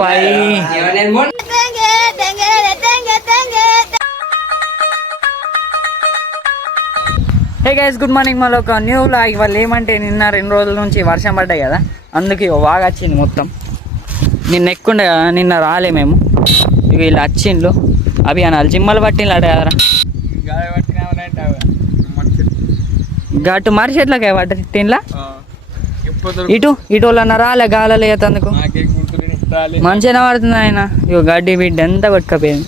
भाई hey guys good morning. మళ్ళీ ఒక న్యూ లాగ్. ఇవాళ ఏమంటే నిన్న 2 రోజుల నుంచి వర్షం పడ్డాయి కదా, అందుకే బాగా వచ్చింది మొత్తం. నిన్న ఎక్కుండే కదా, నిన్న రాలే మేము. వీళ్ళు వచ్చిండ్లు అభియానాలు జిమ్మలు పట్టిండ్లు అడే కదరా. గట్టు మరి చెట్లకే పట్టి తినలా ఇటు వాళ్ళన్న రాలే గాలలే అందుకు మంచిగా పడుతుంది ఆయన. ఇగో గడ్డి బిడ్డ ఎంత కొట్టుకపోయింది.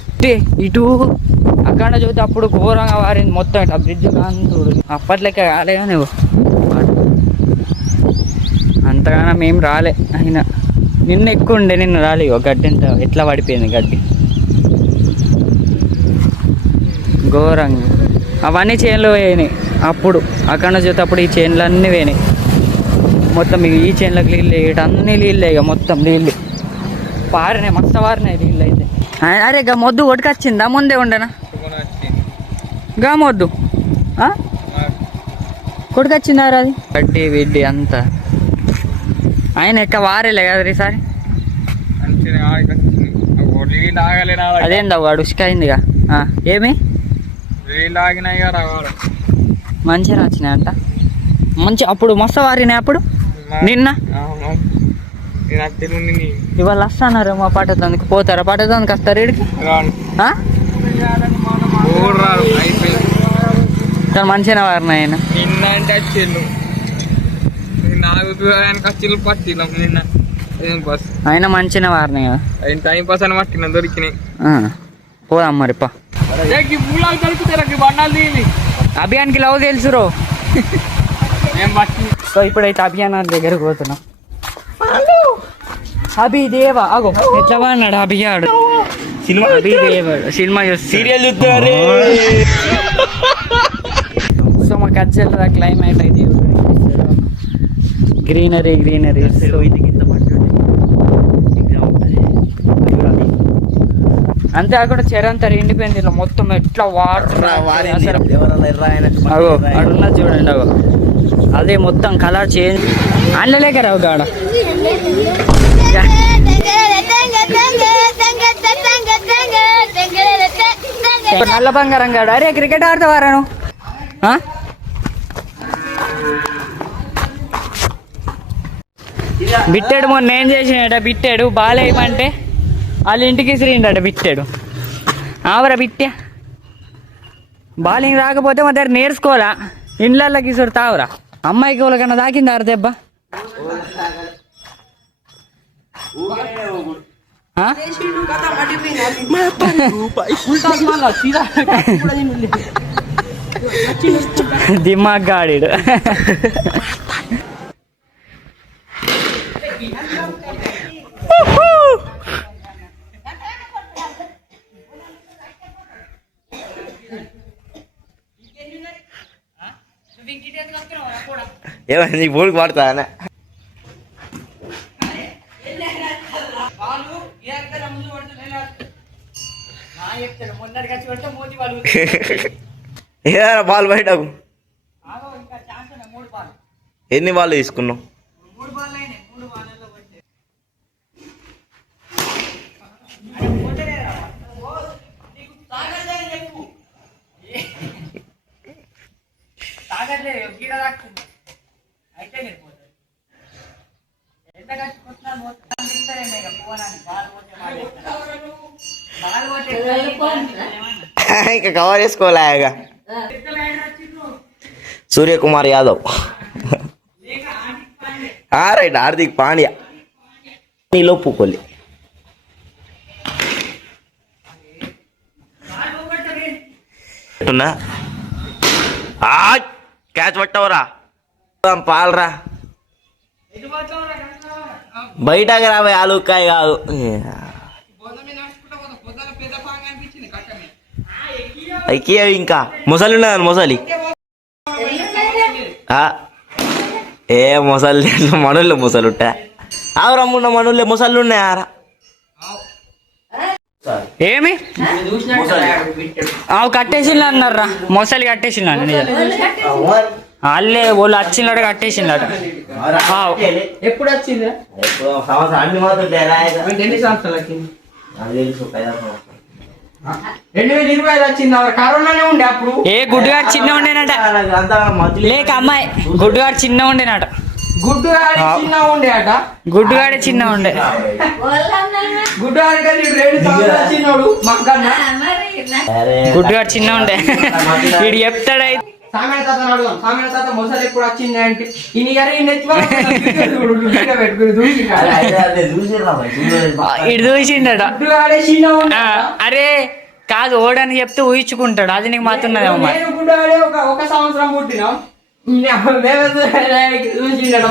ఇటు అక్కడ చూస్తే అప్పుడు ఘోరంగా వారింది మొత్తం. ఇట్లా బ్రిడ్జ్ చూడు అప్పట్లెక్క కాలేగా నువ్వు అంతగానో మేము రాలే. అయినా నిన్న ఎక్కువ ఉండే, నిన్న రాలే. ఇగో గడ్డి ఎంత ఎట్లా పడిపోయింది గడ్డి ఘోరంగా. అవన్నీ చేనులు పోయినాయి అప్పుడు. అక్కడ చూస్తే అప్పుడు ఈ చేనులు అన్నీ పోయినాయి మొత్తం. ఈ చేనులకు నీళ్ళు ఇటు అన్ని నీళ్ళే, ఇక మొత్తం నీళ్ళు పారినాయి, మస్తు పారినాయి నీళ్ళు అయితే. అరే గా మొద్దు ఒడికొచ్చిందా ముందే ఉండనా గా మొద్దు కొడుకొచ్చిందారా అది గడ్డి బిడ్డి అంతా. ఆయన ఎక్క వారేలే కదా ఈసారి. అదేందా వాడు ఉసుకైందిగా. ఏమి మంచిగా వచ్చినాయి అంట. మంచి అప్పుడు మస్తు వారినాయి అప్పుడు. నిన్న ఇవాళ వస్తున్నారు మా పట్టదానికి. పోతారా పట్టదానికి? వస్తారు ఇడికి చాలా మంచిగా వారినాయి. ఆయన నిన్న అంటే వచ్చిండు, పట్టినాం నిన్న బస్. ఆయన మంచిగా వారినాయి కదా, టైం పాస్ అని పట్టిన దొరికినాయి. పోదాం మరి పా. అభియాన్కి లవ్ తెలుసురో. సో ఇప్పుడైతే అభియాన్ దగ్గరకు పోతున్నాం. అభిదేవా అగో ఎట్లా బాగున్నాడు అభియాడు. అభిదేవాడు సినిమా సీరియల్ చూస్తారు. సో మాకు వచ్చేదా క్లైమేట్ అయితే గ్రీనరీ గ్రీనరీ. అంతే కాకుండా చెరంతా ఎండిపోయింది. ఇలా మొత్తం ఎట్లా వాటర్ అగో అడున్నా చూడండి. అగో అదే మొత్తం కలర్ చేంజ్. అండ్లలేక రావు గాడ నల్ల బంగారం గాడు. అరే క్రికెట్ ఆడతావారా నువ్వు? బిట్టాడు మొన్న ఏం చేసినాడ? బిట్టాడు బాల్ వేయమంటే వాళ్ళ ఇంటికి ఇసిరిండట బిట్టాడు. ఆవరా బిట్టా బాలింగ్ రాకపోతే మా దగ్గర నేర్చుకోవాలా. ఇండ్లకి ఇసురు తావురా. అమ్మాయికి వాళ్ళకన్నా తాకింది ఆరు దెబ్బ. దిమాగ్ గాడిడు. ఏమైనా నీ బోల్కి వాడతానే ఏదైనా బాల్ బయటకు. ఎన్ని బాల్ తీసుకున్నావు? ఇంకా కవర్ చేసుకోలేగా. సూర్యకుమార్ యాదవ్, రైట్. హార్దిక్ పాండ్యా, నీలో పూకొల్లి. క్యాచ్ పట్టవరా, పాలరా బయటకు రాబోయే ఆలుక్కాయ కాదు. ఎక్కియవి ఇంకా మొసలి ఉన్నదని. మొసలి ఏ మొసలి మనుల్లో మొసలు ఉంటాయా? ఆవురమ్మున్న మనుల్లే మొసళ్ళు ఉన్నాయారా? ఏమి ఆవు కట్టేసిండ్రు అన్నారా? మొసలి కట్టేసిండ్రు. వాళ్ళే వాళ్ళు వచ్చిందట కట్టేసిందట. ఎప్పుడు వచ్చిందా? ఎప్పుడో సంవత్సరం అన్ని మాత్రం అంటే ఎన్ని సంవత్సరాలకి? నాకు తెలుసు 5 సంవత్సరాలు 2025 వచ్చింది. కరోనానే ఉండే అప్పుడు. ఏ గుడ్డుగాడు చిన్న ఉండేనట, అంతా మధ్యలో లేక అమ్మాయి గుడ్డుగాడు చిన్న ఉండేనట. గుడ్డుగాడి చిన్న ఉండే అట. గుడ్డుగాడే చిన్న ఉండే. గుడ్డుగాడి కలిసి 2 సంవత్సరాలు చిన్నోడు మక్కన్న. గుడ్డుగాడు చిన్న ఉండే. వీడు చెప్తాడైతే సామెత తాత అడుగు. సామెత తాత మొసలు ఎప్పుడు వచ్చింది అంటే ఇన్ని గారు ఇటు చూసిండట. గుడ్డుగాడే చిన్న ఉండే. అరే కాదు ఓడని చెప్తే ఊహించుకుంటాడు, అది నీకు మాత్రం గుడ్డుగాడే ఒక సంవత్సరం పుట్టినాం. చూసిండట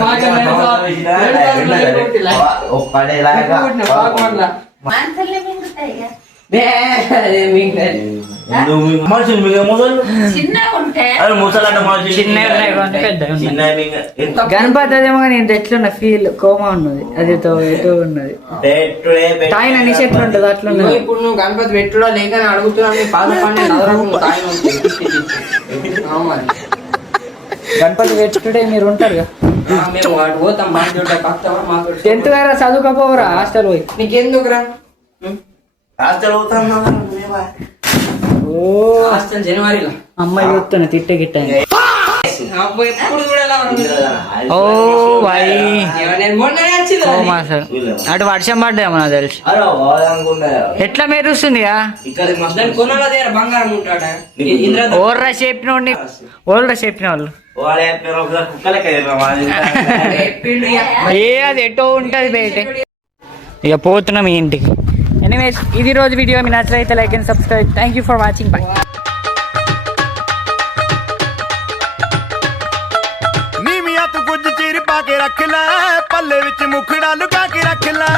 గణపతి అదేమో కానీ ఇంత ఎట్లున్న ఫీల్ కోమా ఉన్నది, అది ఎటో ఉన్నది. తాయిన నిష ఎట్లుంటది అట్లున్నది. ఇప్పుడు నువ్వు గణపతి పెట్టుడా లేక అడుగుతున్నా. పాద గణపతి పెట్టుడే మీరు ఉంటారు పోతాం. 10th గారా చదువుకపోవరా హాస్టల్ పోయి. నీకెందుకురా? ఓ హాస్టల్ జనవరిలో అమ్మాయి చూస్తున్నా తిట్టే గిట్ట. ఎప్పుడు చూడాలా? ఓ భాయ్ మొన్ననే వచ్చింది. కోమా అసలు అటు వర్షం పడ్డామో నాకు తెలుసు. ఎట్లా మెరుస్తుంది దాని కొనాల దగ్గర బంగారం ఉంటాడా? ఓర్రా చెప్పిన ఓల్రా చెప్పిన వాళ్ళు ఏ అది ఎటో ఉంటది బయట. ఇక పోతున్నాం మీ ఇంటికి. ఎనీవేస్ ఇది రోజు వీడియో. మీ నచ్చినట్లయితే like and subscribe. Thank you for watching. Bye. ਨੀਵੀਆਂ ਤੂੰ ਕੁਝ ਚਿਰ ਪਾ ਕੇ ਰੱਖ ਲੈ, ਪੱਲੇ ਵਿੱਚ ਮੁਖੜਾ ਲੁਕਾ ਕੇ ਰੱਖ ਲੈ।